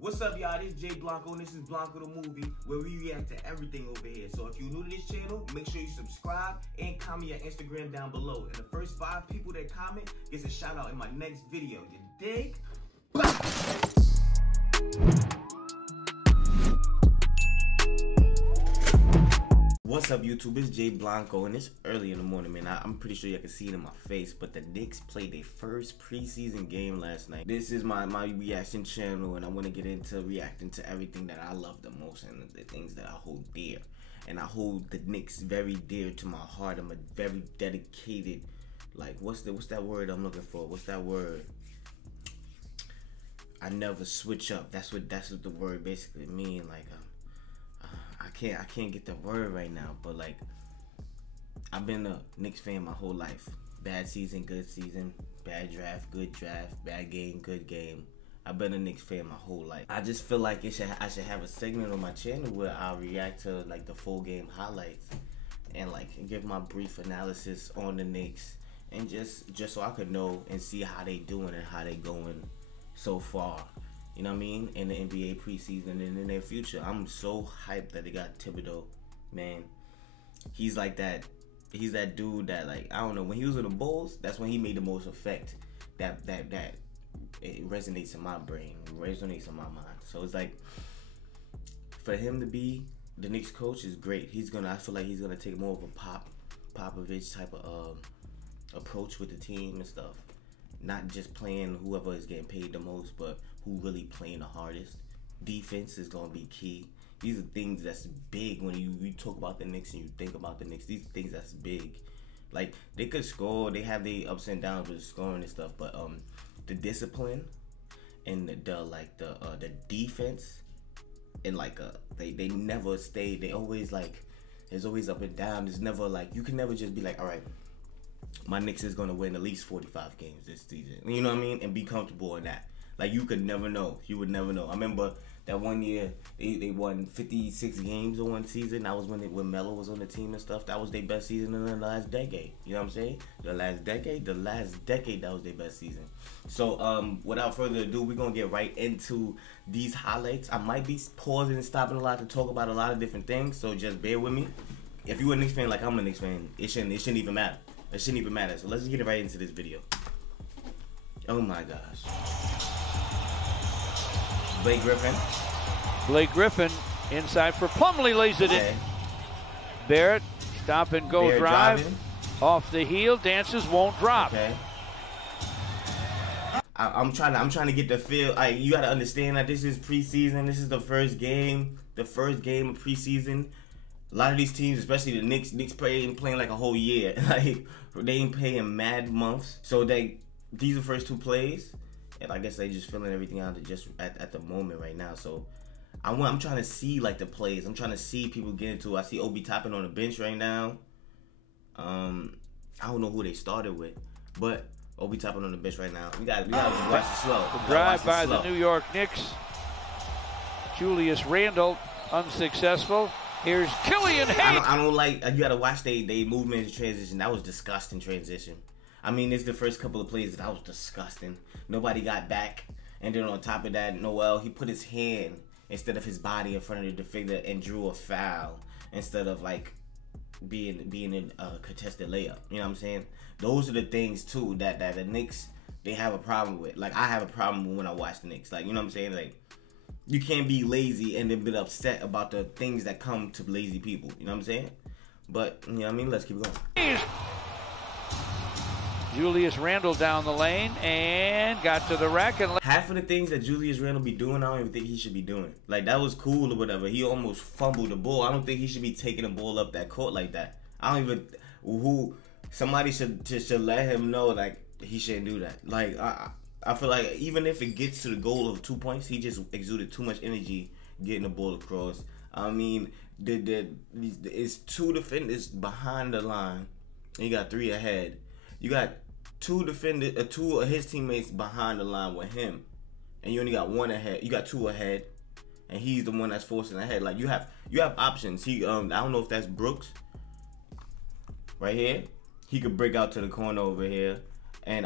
What's up, y'all? This is Jay Blanco, and this is Blanco the Movie, where we react to everything over here. So if you're new to this channel, make sure you subscribe and comment your Instagram down below. And the first 5 people that comment gets a shout out in my next video. You dig? What's up, YouTube? It's Jay Blanco, and it's early in the morning, man. I'm pretty sure you can see it in my face, but the Knicks played their first preseason game last night. This is my reaction channel, and I want to get into reacting to everything that I love the most and the things that I hold dear. And I hold the Knicks very dear to my heart. I'm a very dedicated, like, what's that word I'm looking for? What's that word? I never switch up. That's what the word basically mean. Like, I can't get the word right now, but like, I've been a Knicks fan my whole life. Bad season, good season. Bad draft, good draft. Bad game, good game. I've been a Knicks fan my whole life. I just feel like I should have a segment on my channel where I'll react to like the full game highlights and like give my brief analysis on the Knicks, and just so I could know and see how they doing and how they going so far. You know what I mean? In the NBA preseason and in their future. I'm so hyped that they got Thibodeau, man. He's like that. He's that dude that, like, I don't know, when he was in the Bulls, that's when he made the most effect. That it resonates in my brain, it resonates in my mind. So it's like, for him to be the Knicks coach is great. I feel like he's gonna take more of a Popovich type of approach with the team and stuff. Not just playing whoever is getting paid the most, but who really playing the hardest. Defense is going to be key. These are things that's big when you talk about the Knicks and you think about the Knicks. These are things that's big. Like, they could score. They have the ups and downs with scoring and stuff, but the discipline and the defense and like they never stay. They always, like, there's always up and down. There's never, like, you can never just be like, all right, my Knicks is going to win at least 45 games this season. You know what I mean? And be comfortable in that. Like, you could never know. You would never know. I remember that one year, they won 56 games in one season. That was when Melo was on the team and stuff. That was their best season in the last decade. You know what I'm saying? The last decade, that was their best season. So, without further ado, we're going to get right into these highlights. I might be pausing and stopping a lot to talk about a lot of different things, so just bear with me. If you're a Knicks fan like I'm a Knicks fan, it shouldn't even matter. It shouldn't even matter. So let's just get right into this video. Oh my gosh. Blake Griffin inside for Plumlee, lays it in. Barrett, stop and go drive. Driving. Off the heel, dances, won't drop. Okay. I'm trying to get the feel. You got to understand that this is preseason. This is the first game of preseason. A lot of these teams, especially the Knicks playing like a whole year. Like, they ain't playing mad months. So these are the first 2 plays, and I guess they just filling everything out just at the moment right now. So I'm trying to see like the plays. I'm trying to see people get into it. I see Obi Toppin on the bench right now. I don't know who they started with, but Obi Toppin on the bench right now. We got to watch it slow. The drive by the New York Knicks. Julius Randle unsuccessful. Here's Killian Hayes. I don't like, you gotta watch they movement and transition. That was disgusting transition. I mean, it's the first couple of plays that was disgusting. Nobody got back. And then on top of that, Noel, he put his hand instead of his body in front of the defender and drew a foul instead of like being in a contested layup. You know what I'm saying? Those are the things too that the Knicks, they have a problem with. Like, I have a problem when I watch the Knicks. Like, you know what I'm saying? Like, you can't be lazy and then be upset about the things that come to lazy people. You know what I'm saying? But, you know what I mean? Let's keep going. Julius Randle down the lane and got to the rack. And half of the things that Julius Randle be doing, I don't even think he should be doing. Like, that was cool or whatever. He almost fumbled the ball. I don't think he should be taking the ball up that court like that. I don't even... Somebody should let him know, like, he shouldn't do that. Like, I feel like even if it gets to the goal of 2 points, he just exuded too much energy getting the ball across. I mean, it's 2 defenders behind the line, and you got 3 ahead. You got 2 defenders, 2 of his teammates behind the line with him, and you only got 1 ahead. You got 2 ahead, and he's the one that's forcing ahead. Like, you have options. I don't know if that's Brooks right here. He could break out to the corner over here. And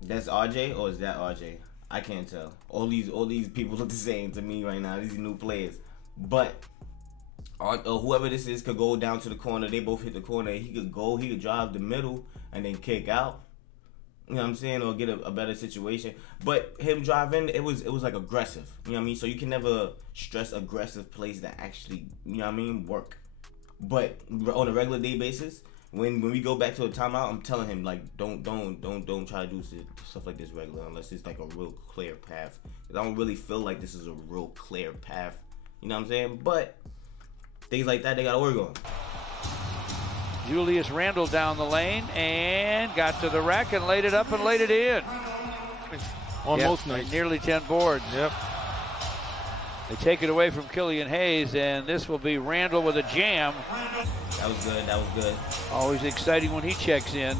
that's RJ, or is that RJ? I can't tell. All these people look the same to me right now. These new players, but whoever this is could go down to the corner. They both hit the corner. He could drive the middle and then kick out. You know what I'm saying? Or get a better situation. But him driving, it was like aggressive. You know what I mean? So you can never stress aggressive plays that actually, you know what I mean, work. But on a regular day basis, when we go back to a timeout, I'm telling him, like, don't try to do stuff like this regular unless it's like a real clear path. 'Cause I don't really feel like this is a real clear path. You know what I'm saying? But things like that, they gotta work on. Julius Randle down the lane and got to the rack and laid it up and laid it in. Almost nice. Nearly 10 boards. Yep. They take it away from Killian Hayes, and this will be Randle with a jam. That was good. That was good. Always exciting when he checks in.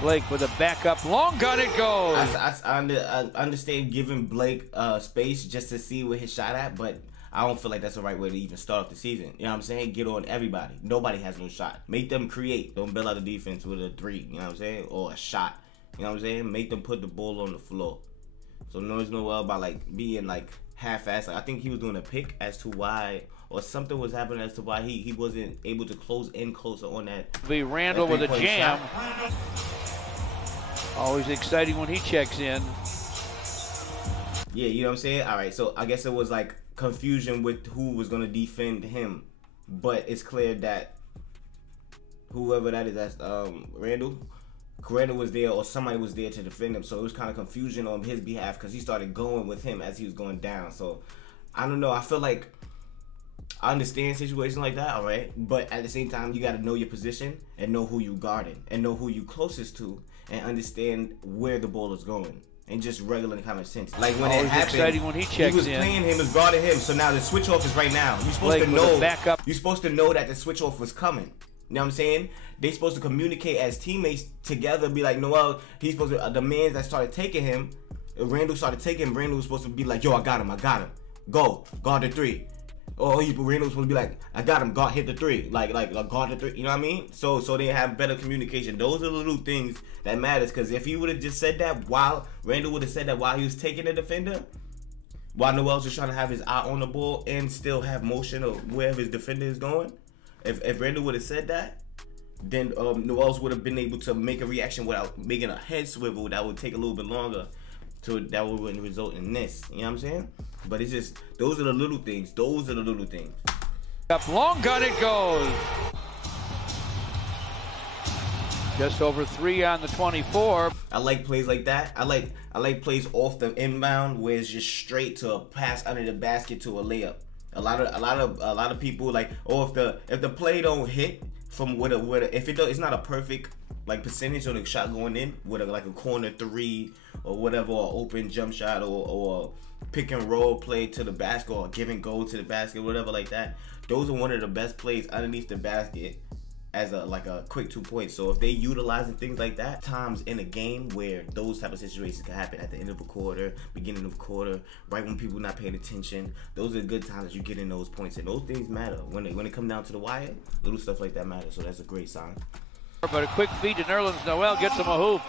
Blake with a backup long gun, it goes. I understand giving Blake space just to see where his shot at, but I don't feel like that's the right way to even start off the season. You know what I'm saying? Get on everybody. Nobody has no shot. Make them create. Don't build out the defense with a 3. You know what I'm saying? Or a shot. You know what I'm saying? Make them put the ball on the floor. So Noise Noel about like being like half-assed. Like, I think he was doing a pick as to why, or something was happening as to why he wasn't able to close in closer on that. Be Randle with a jam. Shot. Always exciting when he checks in. Yeah, you know what I'm saying? All right, so I guess it was like confusion with who was going to defend him. But it's clear that whoever that is, that's Randle was there, or somebody was there to defend him. So it was kind of confusion on his behalf because he started going with him as he was going down. So I don't know. I feel like I understand situations like that, all right? But at the same time, you got to know your position and know who you guarding and know who you closest to and understand where the ball is going. And just regular common sense. Like when it happened, when he was playing him, was guarding him. So now the switch off is right now. You're supposed to know. You're supposed to know that the switch off was coming. You know what I'm saying? They supposed to communicate as teammates together. Be like, Noel, he's supposed to. The man that started taking him, Randle started taking him. Randle was supposed to be like, yo, I got him. Go guard the 3. Or Randle was supposed to be like, I got him. Hit the 3. Like guard the 3. You know what I mean? So they have better communication. Those are the little things that matters. Because if he would have just said that while Randle would have said that while he was taking the defender, while Noel's just trying to have his eye on the ball and still have motion of wherever his defender is going. If Randle would have said that, then Noel's would have been able to make a reaction without making a head swivel. That would take a little bit longer. That would result in this. You know what I'm saying? But it's just, those are the little things. Those are the little things. Up long gun, it goes. Just over 3 on the 24. I like plays like that. I like plays off the inbound where it's just straight to a pass under the basket to a layup. A lot of people like, oh, if the play don't hit from it's not a perfect like percentage of the shot going in with like a corner 3 or whatever, or open jump shot or pick and roll play to the basket or give and go to the basket, whatever like that. Those are one of the best plays underneath the basket as a quick 2 points. So if they utilizing things like that, times in a game where those type of situations can happen at the end of a quarter, beginning of a quarter, right when people not paying attention, those are good times that you get in those points, and those things matter when it come down to the wire. Little stuff like that matters. So that's a great sign. But a quick feed to Nerlens Noel gets him a hoop.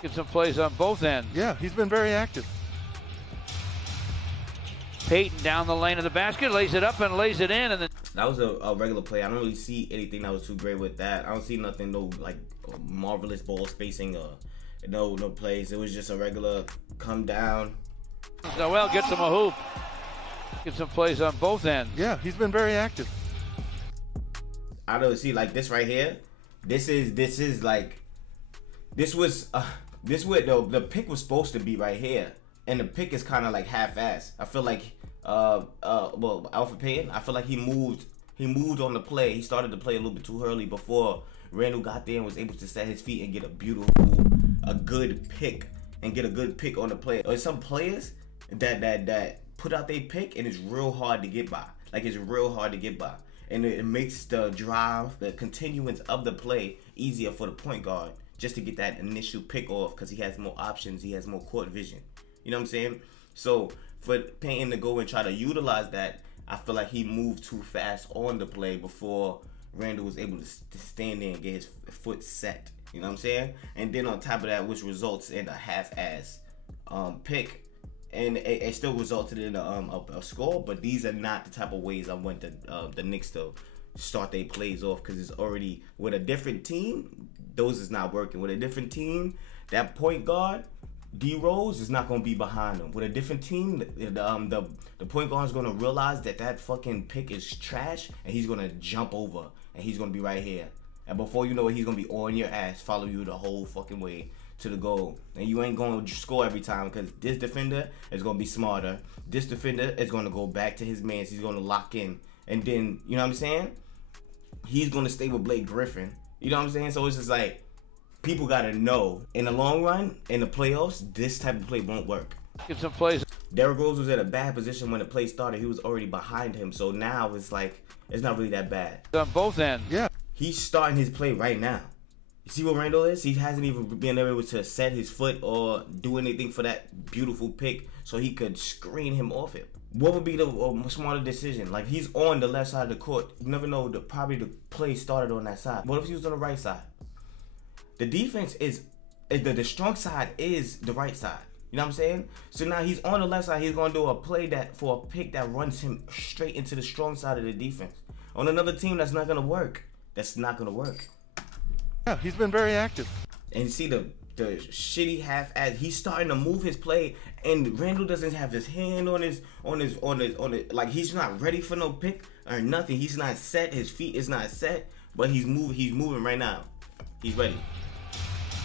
Gets some plays on both ends. Yeah, he's been very active. Payton down the lane of the basket, lays it up and lays it in, and then that was a regular play. I don't really see anything that was too great with that. I don't see nothing, no like marvelous ball spacing or no plays. It was just a regular come down. Noel gets him a hoop. Gets some plays on both ends. Yeah, he's been very active. I don't see like this right here. This is like this was the pick was supposed to be right here, and the pick is kind of like half-assed. I feel like Alfred Payton, I feel like he moved on the play. He started to play a little bit too early before Randle got there and was able to set his feet and get a good pick on the play. There's some players that put out their pick and it's real hard to get by. Like it's real hard to get by. And it makes the drive, the continuance of the play easier for the point guard just to get that initial pick off because he has more options, he has more court vision. You know what I'm saying? So for Payton to go and try to utilize that, I feel like he moved too fast on the play before Randle was able to stand there and get his foot set. You know what I'm saying? And then on top of that, which results in a half-ass pick, and it still resulted in a score. But these are not the type of ways I want the Knicks to start their plays off, because it's already with a different team. Those is not working. With a different team, that point guard D Rose is not gonna be behind him. With a different team, the point guard is gonna realize that fucking pick is trash, and he's gonna jump over, and he's gonna be right here. And before you know it, he's gonna be on your ass, follow you the whole fucking way to the goal. And you ain't gonna score every time, because this defender is gonna be smarter. This defender is gonna go back to his mans. He's gonna lock in, and then you know what I'm saying? He's gonna stay with Blake Griffin. You know what I'm saying? So it's just like, people gotta know, in the long run, in the playoffs, this type of play won't work. Get some plays. Derrick Rose was in a bad position when the play started. He was already behind him, so now it's like, it's not really that bad. On both ends. Yeah. He's starting his play right now. You see what Randall is? He hasn't even been able to set his foot or do anything for that beautiful pick so he could screen him off it. What would be the smarter decision? Like, he's on the left side of the court. You never know, probably the play started on that side. What if he was on the right side? The defense is the strong side is the right side. You know what I'm saying? So now he's on the left side. He's going to do a play for a pick that runs him straight into the strong side of the defense. On another team, that's not going to work. That's not going to work. Yeah, he's been very active. And see the shitty half-ass. He's starting to move his play, and Randall doesn't have his hand on his like, he's not ready for no pick or nothing. He's not set. His feet is not set, but he's moving right now. He's ready.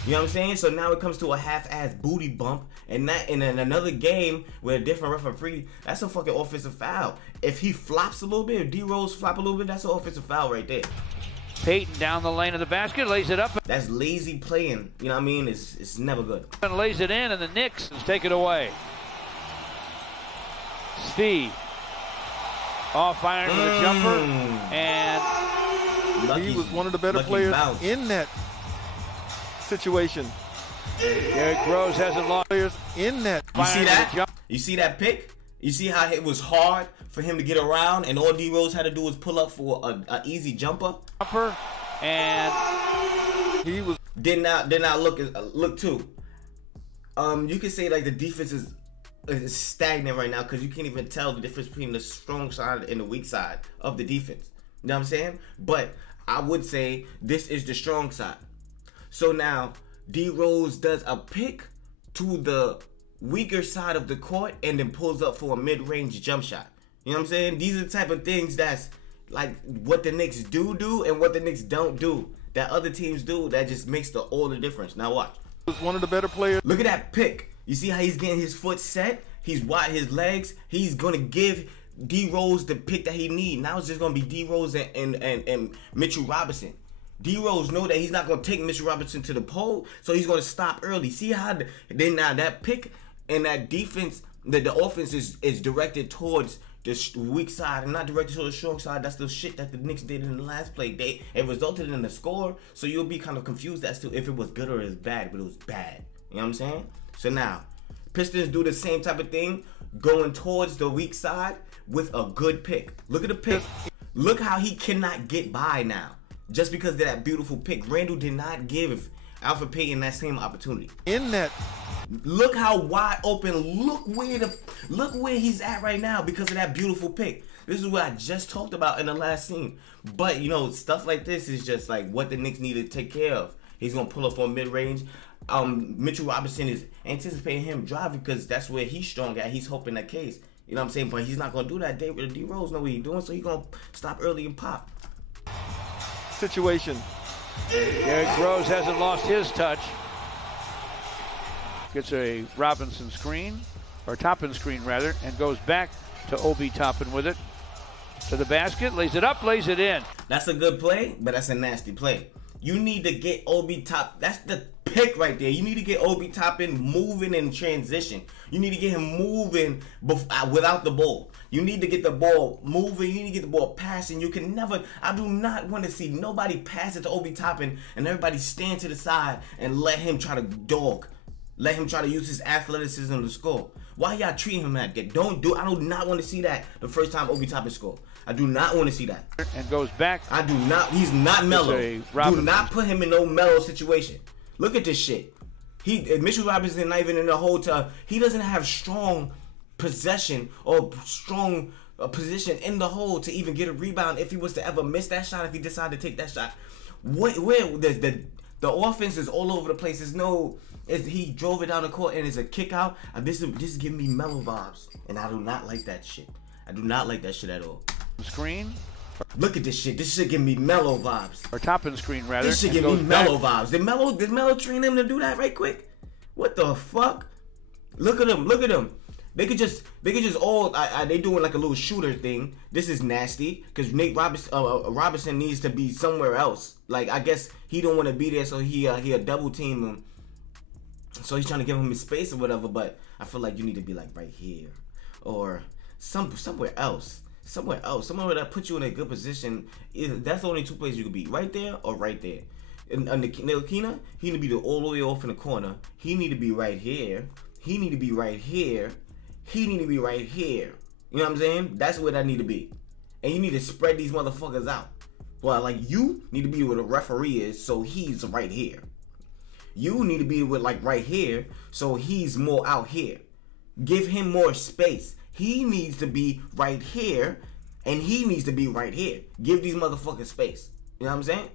You know what I'm saying? So now it comes to a half-ass booty bump, and that in another game with a different referee, that's a fucking offensive foul. If he flops a little bit, if D Rose flop a little bit, that's an offensive foul right there. Peyton down the lane of the basket, lays it up. That's lazy playing. You know what I mean? It's never good. And lays it in, and the Knicks take it away. Steve off firing with a jumper, and he was one of the better players in that situation. Derrick Rose hasn't lost players in that. You see that? You see that pick? You see how it was hard for him to get around, and all D Rose had to do was pull up for a easy jumper. And he was did not look too. You can say like the defense is stagnant right now, because you can't even tell the difference between the strong side and the weak side of the defense. You know what I'm saying? But I would say this is the strong side. So now D Rose does a pick to the weaker side of the court and then pulls up for a mid-range jump shot. You know what I'm saying? These are the type of things that's like what the Knicks do and what the Knicks don't do, that other teams do, that just makes all the difference. Now watch. Was one of the better players. Look at that pick. You see how he's getting his foot set? He's wide his legs. He's gonna give D Rose the pick that he needs. Now it's just gonna be D Rose and Mitchell Robinson. D Rose know that he's not gonna take Mitchell Robinson to the pole, so he's gonna stop early. See how then now that pick and that defense, the offense is directed towards the weak side and not directed to the strong side. That's the shit that the Knicks did in the last play. It resulted in a score, so you'll be kind of confused as to if it was good or it was bad, but it was bad. You know what I'm saying? So now, Pistons do the same type of thing, going towards the weak side with a good pick. Look at the pick. Look how he cannot get by now, just because of that beautiful pick. Randall did not give Alfred Payton that same opportunity. In that. Look how wide open. Look where he's at right now because of that beautiful pick. This is what I just talked about in the last scene. But you know, stuff like this is just like what the Knicks need to take care of. He's gonna pull up for mid-range. Mitchell Robinson is anticipating him driving because that's where he's strong at. He's hoping that case. You know what I'm saying? But he's not gonna do that. D Rose know what he's doing, so he's gonna stop early and pop. Situation. Derrick Rose hasn't lost his touch. Gets a Robinson screen, or Toppin screen rather, and goes back to Obi Toppin with it. To the basket, lays it up, lays it in. That's a good play, but that's a nasty play. You need to get Obi Toppin. That's the pick right there. You need to get Obi Toppin moving in transition. You need to get him moving without the ball. You need to get the ball moving. You need to get the ball passing. You can never. I do not want to see nobody pass it to Obi Toppin and everybody stand to the side and let him try to dog. Let him try to use his athleticism to score. Why y'all treating him like that? I do not want to see that the first time Obi Toppin score. I do not want to see that. And goes back. I do not. He's not mellow. Do not put him in no mellow situation. Look at this shit. Mitchell Robinson not even in the whole time. He doesn't have strong possession or strong position in the hole to even get a rebound if he was to ever miss that shot. If he decided to take that shot, where the offense is all over the place. There's no. He drove it down the court and it's a kick out. This is giving me mellow vibes, and I do not like that shit. I do not like that shit at all. Screen. Look at this shit. This shit give me mellow vibes. Or top and screen rather. This shit give me mellow vibes. Did Mellow train him to do that right quick? What the fuck? Look at him. Look at him. They could just all they doing like a little shooter thing. This is nasty because Nate Robinson needs to be somewhere else. Like I guess he don't want to be there, so he'll double team him. So he's trying to give him his space or whatever. But I feel like you need to be like right here or somewhere else. Somewhere that puts you in a good position. That's the only two places you could be, right there or right there. And Ntilikina, he need to be all the way off in the corner. He need to be right here. He need to be right here. He need to be right here. You know what I'm saying? That's where that need to be. And you need to spread these motherfuckers out. Well, like you need to be where the referee is, so he's right here. You need to be with like right here, so he's more out here. Give him more space. He needs to be right here, and he needs to be right here. Give these motherfuckers space. You know what I'm saying?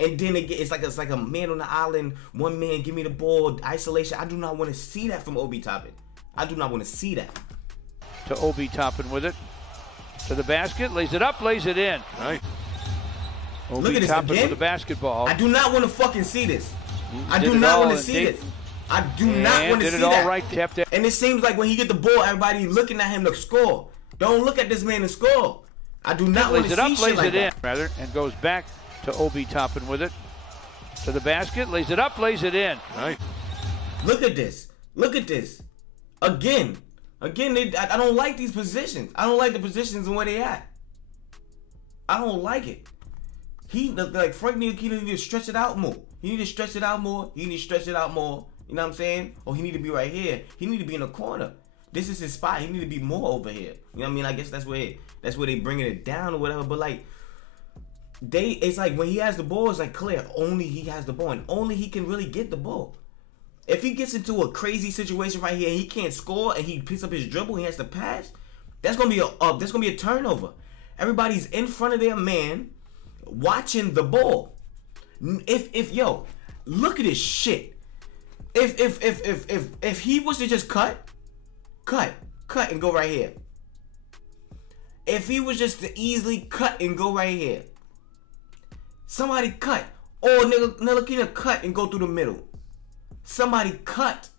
And then it's like a man on the island. One man, give me the ball, isolation. I do not want to see that from Obi Toppin. I do not want to see that. To Obi Toppin with it. To the basket, lays it up, lays it in. Right. Obi Look at this Toppin again. with the basketball. I do not want to fucking see this. I do not want to see this. I do not want to see that. Did it all right, kept it. And it seems like when he get the ball, everybody looking at him to score. Don't look at this man to score. I do not want to see shit like that. Rather, and goes back to Obi Toppin with it. To the basket, lays it up, lays it in. Right. Look at this. Look at this. Again, I don't like these positions. I don't like the positions and where they at. I don't like it. Frank Ntilikina need to stretch it out more. He need to stretch it out more. He need to stretch it out more. You know what I'm saying? Or he need to be right here. He need to be in the corner. This is his spot. He need to be more over here. You know what I mean? I guess that's where they bringing it down or whatever. But like, it's like when he has the ball, it's like clear. Only he has the ball, and only he can really get the ball. If he gets into a crazy situation right here, and he can't score, and he picks up his dribble, and he has to pass. That's gonna be a turnover. Everybody's in front of their man, watching the ball. Yo, look at this shit. If he was to just cut and go right here. If he was just to easily cut and go right here. Somebody cut. Or Ntilikina cut and go through the middle. Somebody cut.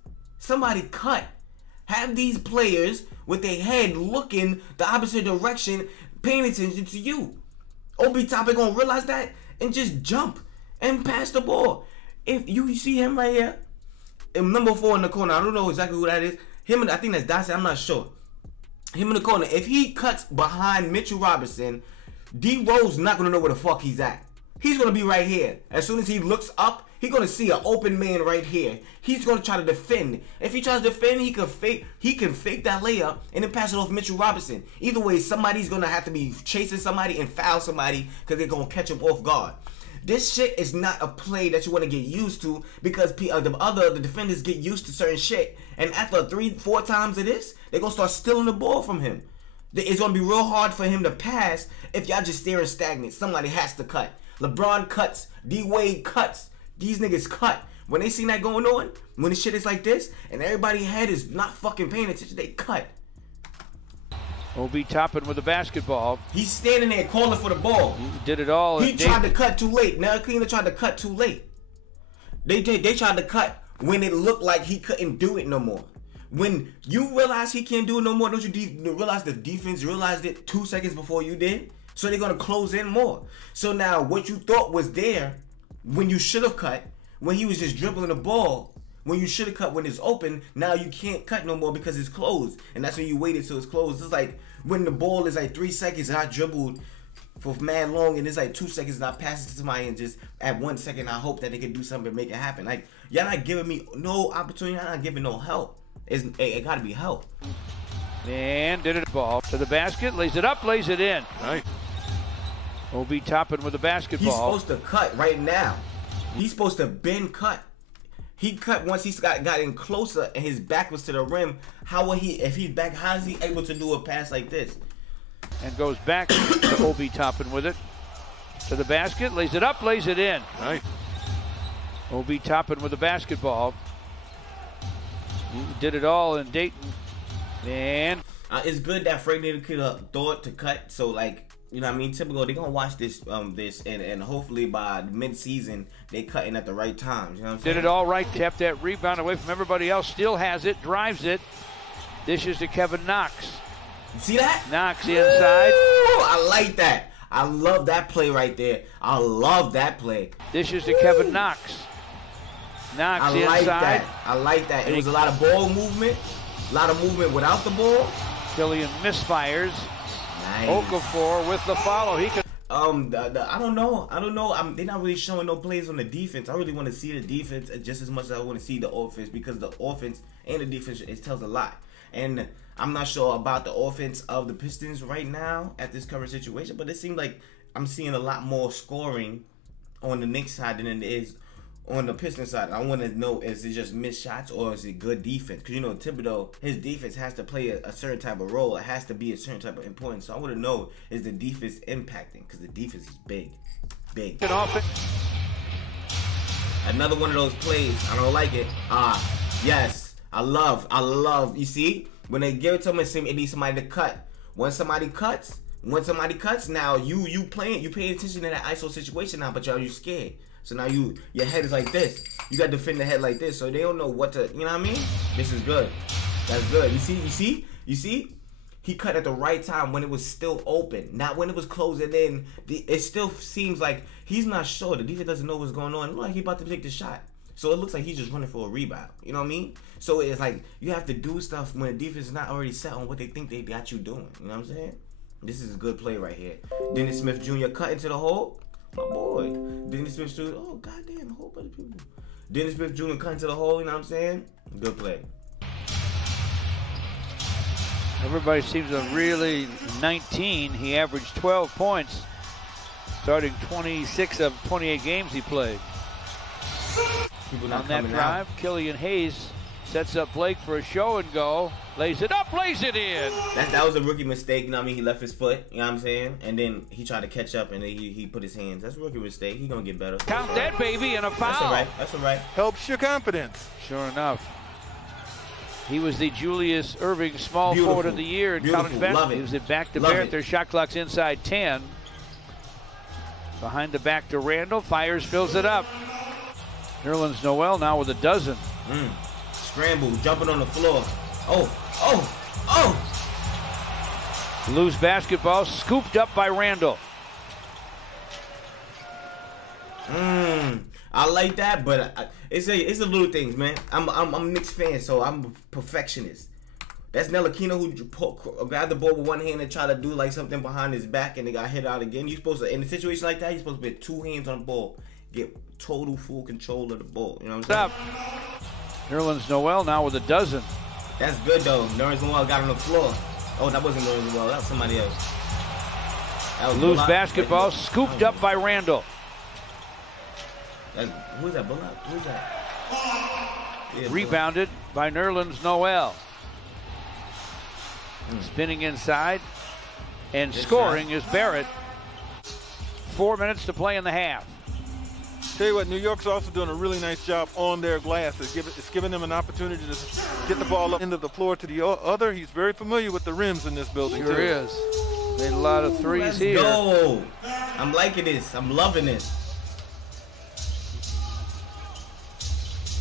Have these players with their head looking the opposite direction, paying attention to you. Obi Toppin gonna realize that and just jump and pass the ball. If you see him right here, number 4 in the corner, I don't know exactly who that is. I think that's Dawson, I'm not sure. Him in the corner. If he cuts behind Mitchell Robinson, D Rose not gonna know where the fuck he's at. He's gonna be right here. As soon as he looks up, he's gonna see an open man right here. He's gonna try to defend. If he tries to defend, he can fake that layup and then pass it off Mitchell Robinson. Either way, somebody's gonna have to be chasing somebody and foul somebody because they're gonna catch him off guard. This shit is not a play that you want to get used to because the defenders get used to certain shit. And after 3-4 times of this, they're going to start stealing the ball from him. It's going to be real hard for him to pass if y'all just staring stagnant. Somebody has to cut. LeBron cuts. D-Wade cuts. These niggas cut. When they see that going on, when the shit is like this, and everybody's head is not fucking paying attention, they cut. Obi Toppin with the basketball. He's standing there calling for the ball. He did it all. He tried to cut too late. Ntilikina tried to cut too late. They tried to cut when it looked like he couldn't do it no more. When you realize he can't do it no more, don't you realize the defense realized it 2 seconds before you did? So they're going to close in more. So now what you thought was there when you should have cut, when he was just dribbling the ball, when you should have cut when it's open, now you can't cut no more because it's closed. And that's when you waited till it's closed. It's like when the ball is like 3 seconds and I dribbled for mad long and it's like 2 seconds and I pass it to somebody and just at 1 second I hope that they can do something to make it happen. Like, y'all not giving me no opportunity. Y'all not giving no help. It gotta be help. And did it ball to the basket, lays it up, lays it in. Nice. Obi Toppin with the basketball. He's supposed to cut right now. He's supposed to bend cut. He cut once he got in closer and his back was to the rim. How will he, if he's back, how is he able to do a pass like this? And goes back to Obi Toppin with it. To the basket, lays it up, lays it in. Nice. Obi Toppin with the basketball. He did it all in Dayton. And it's good that Frank Ntilikina could throw it to cut. So, like, you know what I mean? Typical, they're going to watch this and hopefully by mid-season, they cutting at the right times. You know what I'm saying? did it all right, kept that rebound away from everybody else, still has it, drives it. Dishes to Kevin Knox. See that? Knox inside. Ooh, I like that. I love that play right there. I love that play. Dishes to Kevin Knox. Knox I like inside. that. I like that. It was a lot of ball movement. A lot of movement without the ball. Killian misfires. Nice. Okafor with the follow. He could. I don't know. They're not really showing no plays on the defense. I really want to see the defense just as much as I want to see the offense, because the offense and the defense, it tells a lot. And I'm not sure about the offense of the Pistons right now at this current situation, but it seems like I'm seeing a lot more scoring on the Knicks side than it is on the Pistons side. I want to know, is it just missed shots or is it good defense? Because, you know, Thibodeau, his defense has to play a certain type of role. It has to be a certain type of importance. So I want to know, is the defense impacting? Because the defense is big. Big. Another one of those plays. I don't like it. Yes. I love. You see? When they give it to them, it needs somebody to cut. When somebody cuts, now you paying attention to that ISO situation now, but you scared. So now your head is like this. You got to defend the head like this, so they don't know what to, you know what I mean? This is good. That's good. You see? He cut at the right time when it was still open, not when it was closing in. It still seems like he's not sure. The defense doesn't know what's going on. It looks like he's about to take the shot. So it looks like he's just running for a rebound. You know what I mean? So it's like you have to do stuff when the defense is not already set on what they think they got you doing. You know what I'm saying? This is a good play right here. Dennis Smith Jr. cut into the hole. My boy. Dennis Smith Jr. Oh, goddamn, a whole bunch of people. Dennis Smith Jr. cut into the hole, you know what I'm saying? Good play. Everybody seems to really 19. He averaged 12 points, starting 26 of 28 games he played. On that drive, Killian Hayes sets up Blake for a show and go. Lays it up, lays it in. That was a rookie mistake, you know what I mean? He left his foot, you know what I'm saying? And then he tried to catch up and then he put his hands. That's a rookie mistake. He's going to get better. Count that, baby, and a foul. That's all right. Helps your confidence. Sure enough. He was the Julius Erving Small Forward of the Year in college basketball. He was it back to Barrett. Their shot clock's inside 10. Behind the back to Randall. Fires, fills it up. Nerlens Noel now with a dozen. Scramble, jumping on the floor. Oh. Loose basketball, scooped up by Randall. I like that, but it's the little things, man. I'm a Knicks fan, so I'm a perfectionist. That's Ntilikina who grabbed the ball with one hand and tried to do like something behind his back, and they got hit out again. You're supposed to, in a situation like that, you're supposed to put two hands on the ball, get total full control of the ball. You know what I'm saying? Nerlens Noel now with a dozen. That's good though. Nerlens Noel got on the floor. Oh, that wasn't Nerlens Noel. That was somebody else. Loose basketball, scooped up by Randall. Who's that? Bullock? Who's that? Yeah, rebounded by Nerlens Noel. Spinning inside and scoring is Barrett. 4 minutes to play in the half. Tell you what, New York's also doing a really nice job on their glass. It's giving them an opportunity to get the ball up into the floor to the other. He's very familiar with the rims in this building. Sure is. Made a lot of threes here. Go. I'm liking this. I'm loving this.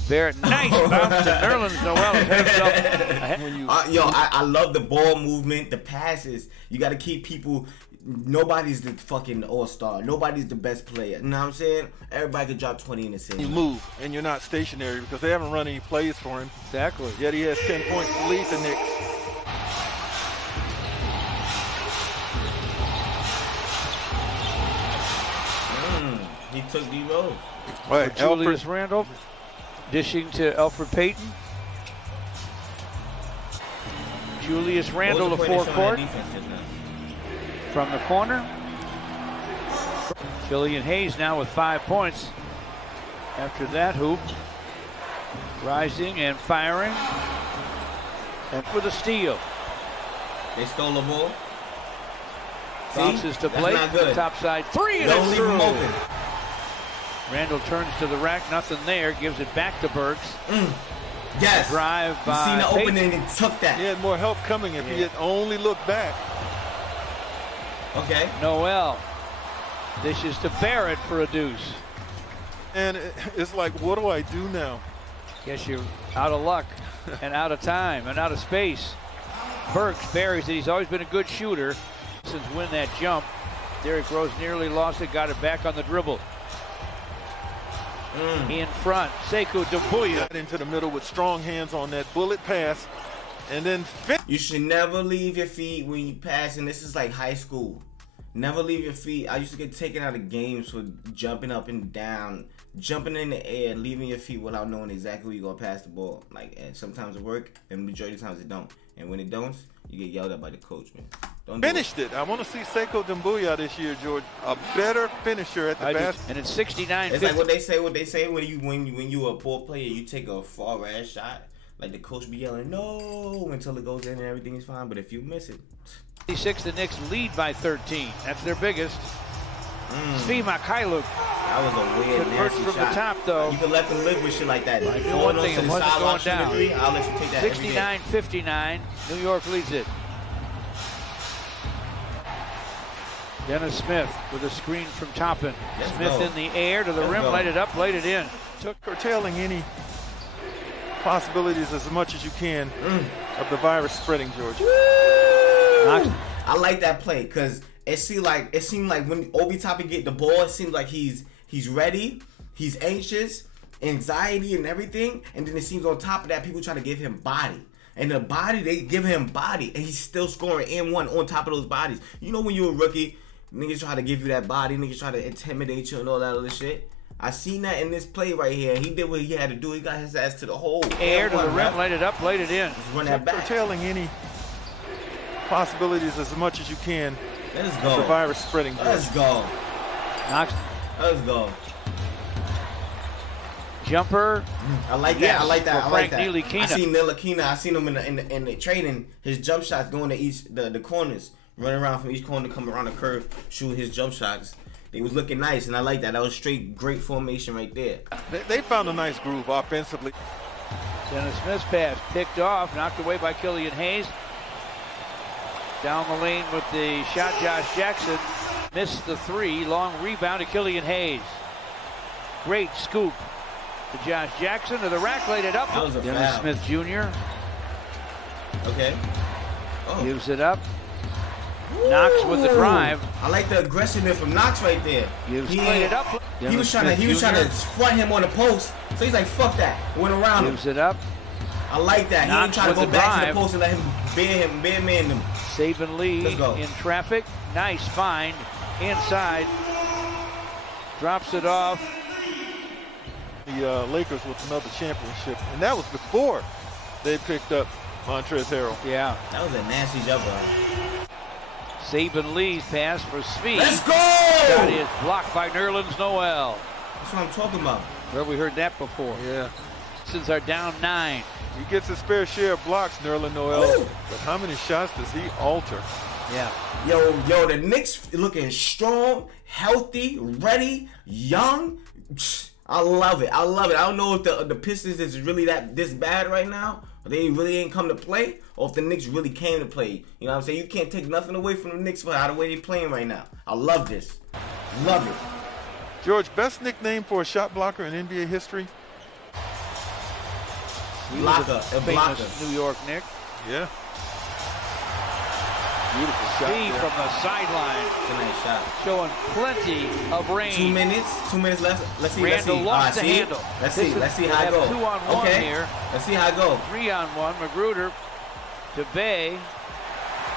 Barrett, nice bounce to Nerlens Noel. I love the ball movement, the passes. You got to keep people. Nobody's the fucking all-star. Nobody's the best player. You know what I'm saying? Everybody can drop 20 in the city. You move, and you're not stationary because they haven't run any plays for him. Exactly. Yet he has 10 points to lead the Knicks. He took D-Rose. Right, Julius Randle dishing to Elfrid Payton. Julius Randle, the What was the point forecourt of showing that defense just now? from the corner. Killian Hayes now with 5 points. After that hoop, rising and firing, and with a steal. They stole the ball. Bounces to That's Blake, not good. top side three, and Don't it's leave through. him open. Randle turns to the rack, nothing there, gives it back to Burks. Yes. Drive You by seen the Payton. opening and took that. He had more help coming if he had only looked back. Okay. Noel dishes to Barrett for a deuce. And it's like, what do I do now? Guess you're out of luck and out of time and out of space. Burks buries it. He's always been a good shooter. Since win that jump, Derrick Rose nearly lost it, got it back on the dribble. In front, Sekou Doumbouya. Got into the middle with strong hands on that bullet pass, and then You should never leave your feet when you pass, and this is like high school. Never leave your feet. I used to get taken out of games for jumping up and down, jumping in the air, leaving your feet without knowing exactly where you're gonna pass the ball. Like, and sometimes it work, and majority of times it don't. And when it don't, you get yelled at by the coach, man. Don't finished it. I want to see Sekou Doumbouya this year, George. A better finisher at the basket. And it's 69-50. It's like what they say when you a ball player, you take a far ass shot. Like the coach be yelling no until it goes in and everything is fine. But if you miss it, 66, the Knicks lead by 13. That's their biggest. Svi Mykhailiuk that was a weird, converts nasty from shot. the top, though. You can let them live with shit like that. Like, Falling one thing, onto it the wasn't sideline, going shooting a down. three, I'll let you take that every day. 69-59, New York leads it. Dennis Smith with a screen from Toppin. Let's Smith go. in the air to the Let's rim, go. laid it up, laid it in. Curtailing any possibilities as much as you can of the virus spreading, George. I like that play because it seemed like when Obi Toppin get the ball, it seems like he's ready, he's anxious, anxiety and everything, and then it seems on top of that people try to give him body. And the body, they give him body, and he's still scoring and one on top of those bodies. You know when you're a rookie, niggas try to give you that body, niggas try to intimidate you and all that other shit. I seen that in this play right here. He did what he had to do. He got his ass to the hole. Air to the rim, laid it up, laid it in. Just run that back. Curtailing any possibilities as much as you can Let's of go. the virus spreading, George. Let's go. Knox, Let's go. jumper. I like that. Yes, I like that. for I like Frank that. Ntilikina. I seen Ntilikina. I seen him in the training. His jump shots going to each the corners, running around from each corner, come around the curve, shoot his jump shots. They was looking nice, and I like that. That was straight great formation right there. They found a nice groove offensively. Dennis Smith's pass picked off, knocked away by Killian Hayes. Down the lane with the shot, Josh Jackson missed the three. Long rebound to Killian Hayes. Great scoop to Josh Jackson to the rack, laid it up. That was a Dennis foul. Smith Jr. Okay. Oh. gives it up. Knox with the drive. I like the aggressiveness from Knox right there. Gives He played ain't- it up. He was trying Dennis to Smith front him on the post. So he's like, fuck that. Went around Jr. Gives him. it up. I like that. He ain't Knox trying to with go the back to drive. the post and let him bare man them. Saban Lee Let's go. in traffic. Nice find inside. Drops it off. The Lakers with another championship, and that was before they picked up Montrezl Harrell. Yeah. That was a nasty jumper. Saban Lee's pass for Svi. Let's go! Shot is blocked by Nerlens Noel. That's what I'm talking about. Where we heard that before. Yeah. Pistons are down 9. He gets his fair share of blocks, Nerlens Noel, Ooh. but how many shots does he alter? Yeah. Yo, the Knicks looking strong, healthy, ready, young. I love it. I love it. I don't know if the Pistons is really this bad right now, or they really ain't come to play, or if the Knicks really came to play. You know what I'm saying? You can't take nothing away from the Knicks for how the way they playing right now. I love this. Love it. George, best nickname for a shot blocker in NBA history? He was Blocker, a famous blocker. New York Knick. Yeah. Beautiful shot Svi there. from the sideline, It's a nice shot. showing plenty of range. 2 minutes. 2 minutes left. Let's see. Randall lost the see? handle. Let's This see. is- Let's see we how it have goes. 2-on-1 okay. here. Let's see how it goes. 3-on-1. Magruder to Bay.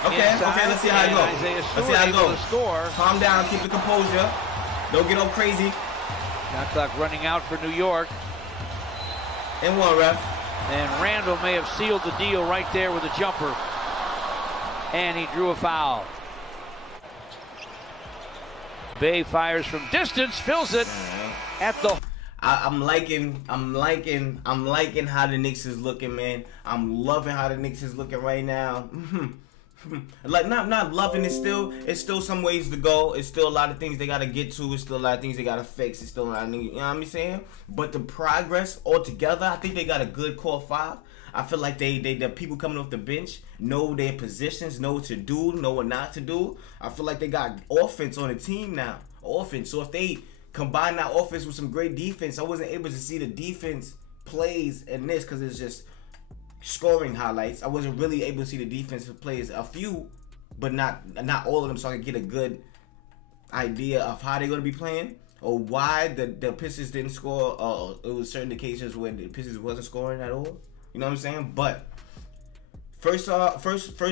Okay. Inside, Okay. Let's see how it and goes. Isaiah Let's Stewart see how it able goes. to score. Calm down. Keep the composure. Don't get all crazy. Shot clock running out for New York. And one, ref. And Randall may have sealed the deal right there with a jumper. and he drew a foul. Bay fires from distance, fills it at the. I'm liking how the Knicks is looking, man. I'm loving how the Knicks is looking right now. Like not loving it still. It's still some ways to go. It's still a lot of things they gotta get to. It's still a lot of things they gotta fix. It's still a lot of, you know what I'm saying? But the progress altogether, I think they got a good core 5. I feel like the people coming off the bench know their positions, know what to do, know what not to do. I feel like they got offense on the team now. Offense. So if they combine that offense with some great defense, I wasn't able to see the defense plays in this because it's just scoring highlights. I wasn't really able to see the defensive plays, a few, but not all of them, so I could get a good idea of how they're going to be playing or why the Pistons didn't score. It was certain occasions when the Pistons wasn't scoring at all. You know what I'm saying? But first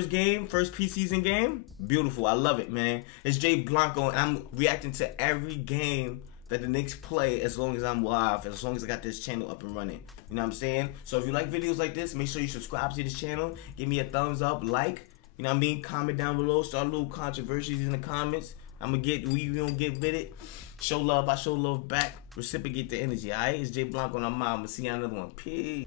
game, first preseason game, beautiful. I love it, man. It's Jay Blanco, and I'm reacting to every game that the Knicks play as long as I'm live, as long as I got this channel up and running. You know what I'm saying? So if you like videos like this, make sure you subscribe to this channel. Give me a thumbs up, like, you know what I mean? Comment down below. Start a little controversies in the comments. We gonna get with it. Show love, I show love back. Reciprocate the energy, alright? It's Jay Blanco and I'm out. I'm gonna see you on another one. Peace.